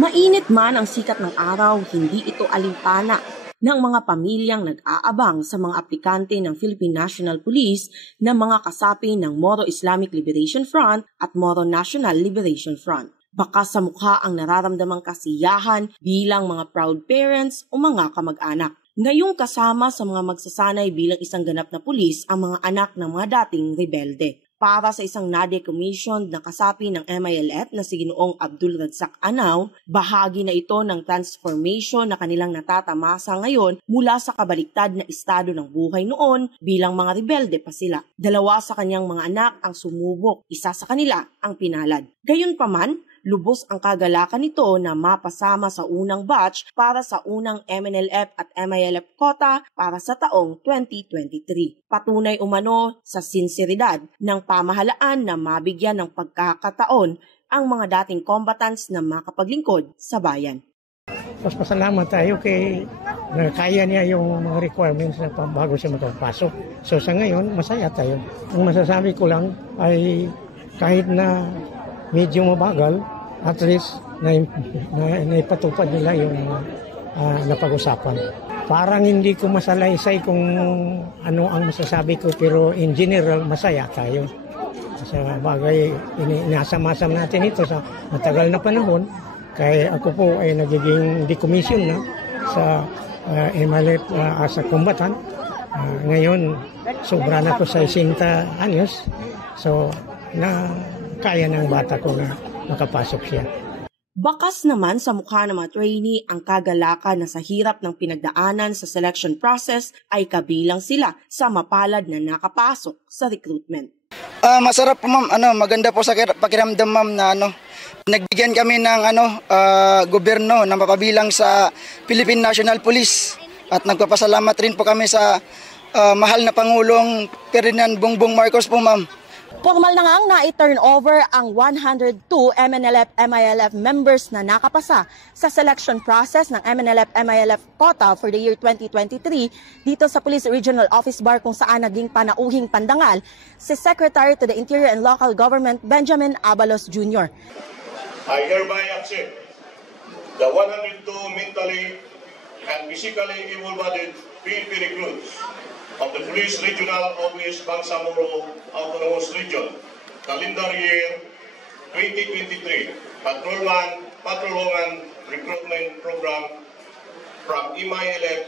Mainit man ang sikat ng araw, hindi ito alintana ng mga pamilyang nag-aabang sa mga aplikante ng Philippine National Police na mga kasapi ng Moro Islamic Liberation Front at Moro National Liberation Front. Bakas sa mukha ang nararamdamang kasiyahan bilang mga proud parents o mga kamag-anak. Ngayong kasama sa mga magsasanay bilang isang ganap na pulis ang mga anak ng mga dating rebelde. Para sa isang na-decommissioned na kasapi ng MILF na si Ginoong Abdul Razak Anaw, bahagi na ito ng transformation na kanilang natatamasa ngayon mula sa kabaliktad na estado ng buhay noon bilang mga rebelde pa sila. Dalawa sa kanyang mga anak ang sumubok, isa sa kanila ang pinalad. Gayunpaman, lubos ang kagalakan nito na mapasama sa unang batch para sa unang MNLF at MILF quota para sa taong 2023. Patunay umano sa sinseridad ng pamahalaan na mabigyan ng pagkakataon ang mga dating combatants na makapaglingkod sa bayan. Mas pasalamat tayo kay kaya niya yung mga requirements na bago siya makapasok. So sa ngayon, masaya tayo. Ang masasabi ko lang ay kahit na medyo mabagal, at least naipatupad nila yung napag-usapan. Parang hindi ko masalaysay kung ano ang masasabi ko, pero in general, masaya tayo. Sa bagay, inasamasam natin ito sa matagal na panahon, kaya ako po ay nagiging decommission na sa MLF as a combatant. Ngayon, sobra na ko sa 60 anyos, so kaya ng bata ko na makapasok siya. Bakas naman sa mukha ng mga trainee ang kagalakan na sa hirap ng pinagdaanan sa selection process ay kabilang sila sa mapalad na nakapasok sa recruitment. Masarap po ma'am, maganda po sa pakiramdam ma'am na nagbigyan kami ng gobyerno na mapabilang sa Philippine National Police at nagpapasalamat rin po kami sa mahal na Pangulong Ferdinand Bongbong Marcos po ma'am. Formal na ngang na-turn over ang 102 MNLF-MILF members na nakapasa sa selection process ng MNLF-MILF quota for the year 2023 dito sa Police Regional Office Bar kung saan naging panauhing pandangal si Secretary to the Interior and Local Government Benjamin Abalos Jr. I hereby accept the 102 mentally and physically able-bodied PNP recruits of the Police Regional Office Bangsamoro Autonomous Region, calendar year 2023, Patrolman Recruitment Program from MILF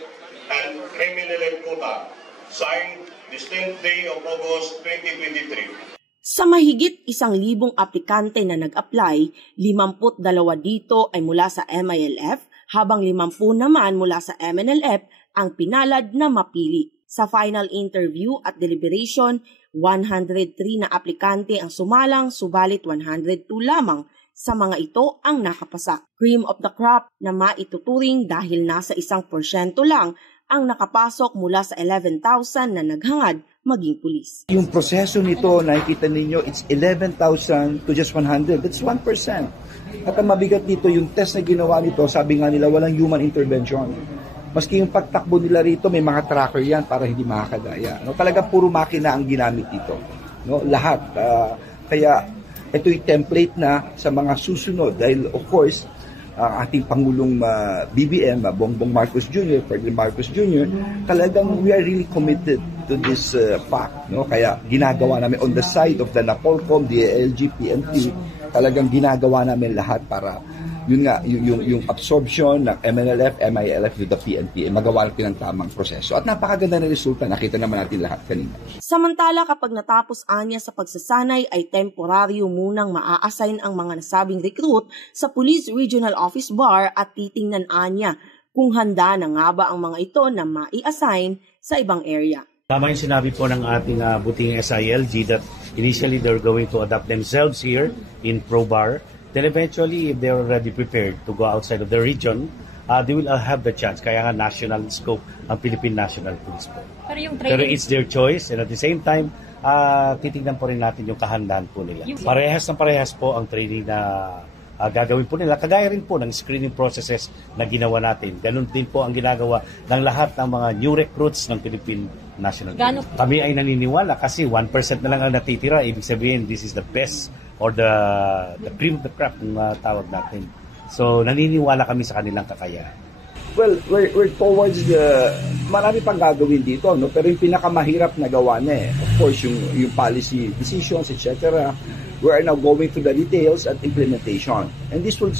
and MNLF quota, signed this 10th day of August 2023. Sa mahigit 1,000 aplikante na nag-apply, 52 dito ay mula sa MILF, habang 50 naman mula sa MNLF ang pinalad na mapili. Sa final interview at deliberation, 103 na aplikante ang sumalang, subalit 102 lamang sa mga ito ang nakapasa. Cream of the crop na maituturing dahil nasa 1% lang ang nakapasok mula sa 11,000 na naghangad maging pulis. Yung proseso nito, nakikita ninyo, it's 11,000 to just 100. That's 1%. At ang mabigat dito, yung test na ginawa nito, sabi nga nila, walang human intervention. Maski yung pagtakbo nila rito, may mga tracker yan para hindi makakadaya. No? Talaga puro makina ang ginamit dito. No? Lahat. Kaya ito'y template na sa mga susunod. Dahil of course, ang ating Pangulong BBM, Bongbong Marcos Jr., Ferdinand Marcos Jr., talagang we are really committed to this fact. No? Kaya ginagawa namin on the side of the NAPOLCOM, DILG, PNP, talagang ginagawa namin lahat para yun nga, yung absorption ng MNLF, MILF with the PNP, magawa natin ng tamang proseso. At napakaganda na resulta, nakita naman natin lahat kanina. Samantala, kapag natapos anya sa pagsasanay ay temporaryo munang maa-assign ang mga nasabing recruit sa Police Regional Office Bar at titingnan anya kung handa na nga ba ang mga ito na mai-assign sa ibang area. Tama yung sinabi po ng ating buting SILG that initially they're going to adapt themselves here in ProBar. Then eventually, if they're already prepared to go outside of the region, they will have the chance. Kaya nga national scope ang Philippine National Police po. Pero it's their choice, and at the same time, titignan po rin natin yung kahandaan po nila. Parehas po ang training na gagawin po nila. Kagaya rin po ng screening processes na ginawa natin. Ganun din po ang ginagawa ng lahat ng mga new recruits ng Philippine National Police. Kami ay naniniwala kasi 1% na lang ang natitira. Ibig sabihin, this is the best or the cream of the crop ng tawag natin So naniniwala kami sa kanilang kakayahan. Well, we're towards marami pang gagawin dito, no? Pero yung pinakamahirap na gawa na of course, yung policy decisions, etc. We are now going through the details at implementation. And this will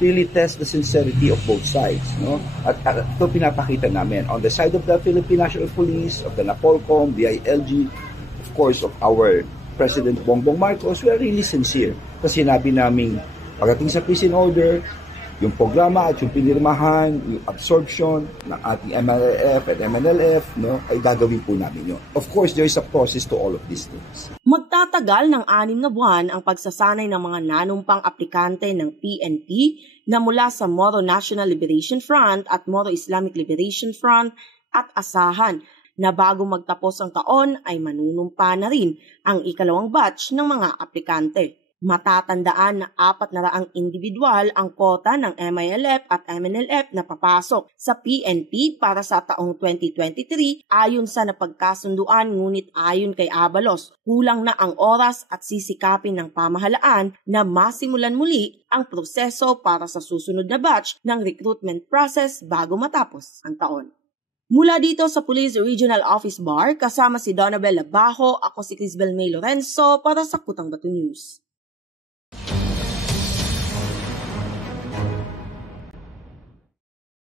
really test the sincerity of both sides, no? At ito pinapakita namin. On the side of the Philippine National Police, of the NAPOLCOM, DILG, of course, of our President Bongbong Marcos, we are really sincere. Kasi sinabi namin, pagdating sa peace and order, yung programa at yung pinirmahan, yung absorption ng ating MLF at MNLF, no, ay gagawin po namin yun. Of course, there is a process to all of these things. Magtatagal ng 6 na buwan ang pagsasanay ng mga nanumpang aplikante ng PNP na mula sa Moro National Liberation Front at Moro Islamic Liberation Front at asahan na bago magtapos ang taon ay manunumpa na rin ang ikalawang batch ng mga aplikante. Matatandaan na 400 individual ang kota ng MILF at MNLF na papasok sa PNP para sa taong 2023 ayon sa napagkasunduan, ngunit ayon kay Abalos, kulang na ang oras at sisikapin ng pamahalaan na masimulan muli ang proseso para sa susunod na batch ng recruitment process bago matapos ang taon. Mula dito sa Police Regional Office Bar, kasama si Donabel Labajo, ako si Crisbel May Lorenzo para sa Kutang Bato News.